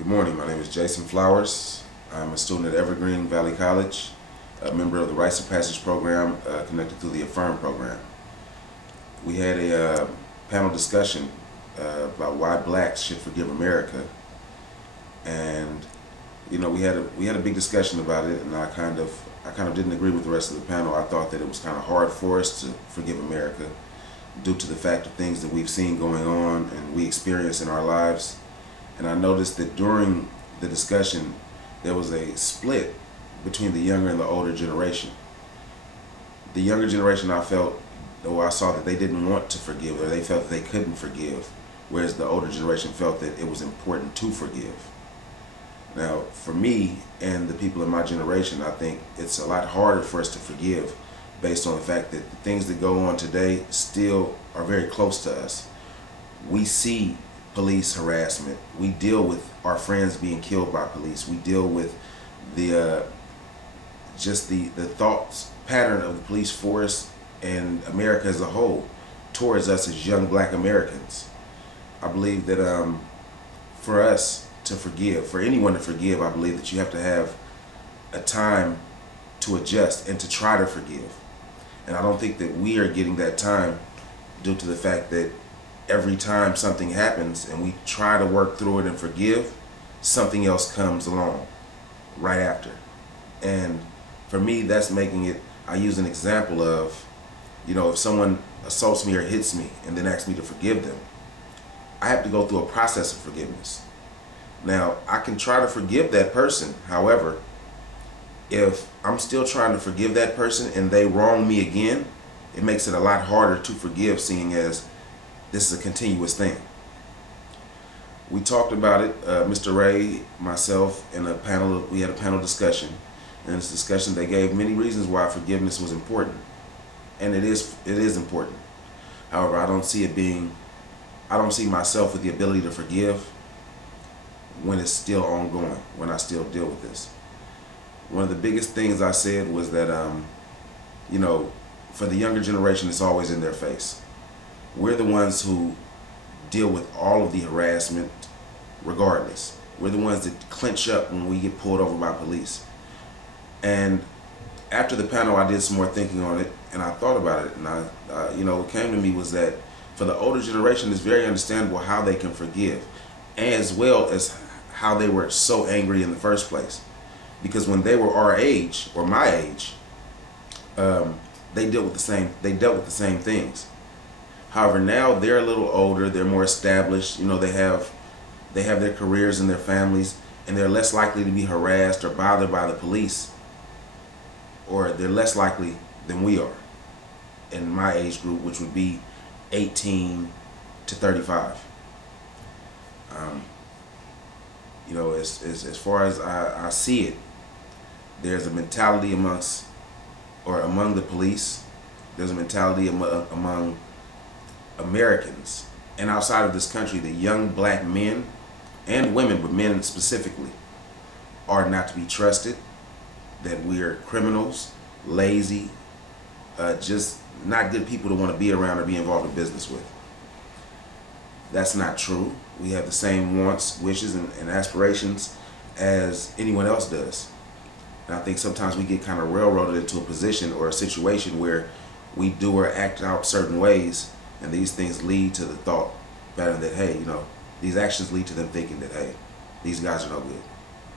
Good morning, my name is Jason Flowers. I'm a student at Evergreen Valley College, a member of the Rites of Passage program connected through the Affirm program. We had a panel discussion about why blacks should forgive America, and we had a big discussion about it, and I kind of didn't agree with the rest of the panel. I thought that it was kind of hard for us to forgive America due to the fact of things that we've seen going on and we experience in our lives. And I noticed that during the discussion, there was a split between the younger and the older generation. The younger generation, I saw that they didn't want to forgive, or they felt that they couldn't forgive, whereas the older generation felt that it was important to forgive. Now, for me and the people in my generation, I think it's a lot harder for us to forgive based on the fact that the things that go on today still are very close to us. We see police harassment. We deal with our friends being killed by police. We deal with the thoughts pattern of the police force and America as a whole towards us as young black Americans. I believe that for us to forgive, for anyone to forgive, I believe that you have to have a time to adjust and to try to forgive. And I don't think that we are getting that time due to the fact that every time something happens and we try to work through it and forgive, something else comes along right after. And for me, that's making it, I use an example of, if someone assaults me or hits me and then asks me to forgive them, I have to go through a process of forgiveness. Now, I can try to forgive that person. However, if I'm still trying to forgive that person and they wrong me again, it makes it a lot harder to forgive, seeing as this is a continuous thing. We talked about it, Mr. Ray, myself, and we had a panel discussion. In this discussion, they gave many reasons why forgiveness was important. And it is important. However, I don't see myself with the ability to forgive when it's still ongoing, when I still deal with this. One of the biggest things I said was that, for the younger generation, it's always in their face. We're the ones who deal with all of the harassment regardless. We're the ones that clench up when we get pulled over by police. And after the panel, I did some more thinking on it, and I thought about it, and what came to me was that for the older generation, it's very understandable how they can forgive, as well as how they were so angry in the first place. Because when they were our age, or my age, they dealt with the same things. However, now they're a little older, they're more established, they have their careers and their families, and they're less likely to be harassed or bothered by the police, or they're less likely than we are in my age group, which would be 18 to 35. As far as I see it, there's a mentality among the police, there's a mentality among Americans and outside of this country that young black men and women, but men specifically, are not to be trusted, that we're criminals, lazy, just not good people to want to be around or be involved in business with. That's not true. We have the same wants, wishes, and aspirations as anyone else does. And I think sometimes we get kind of railroaded into a position or a situation where we do or act out certain ways, and these things lead to the thought pattern that, hey, these actions lead to them thinking that, hey, these guys are no good.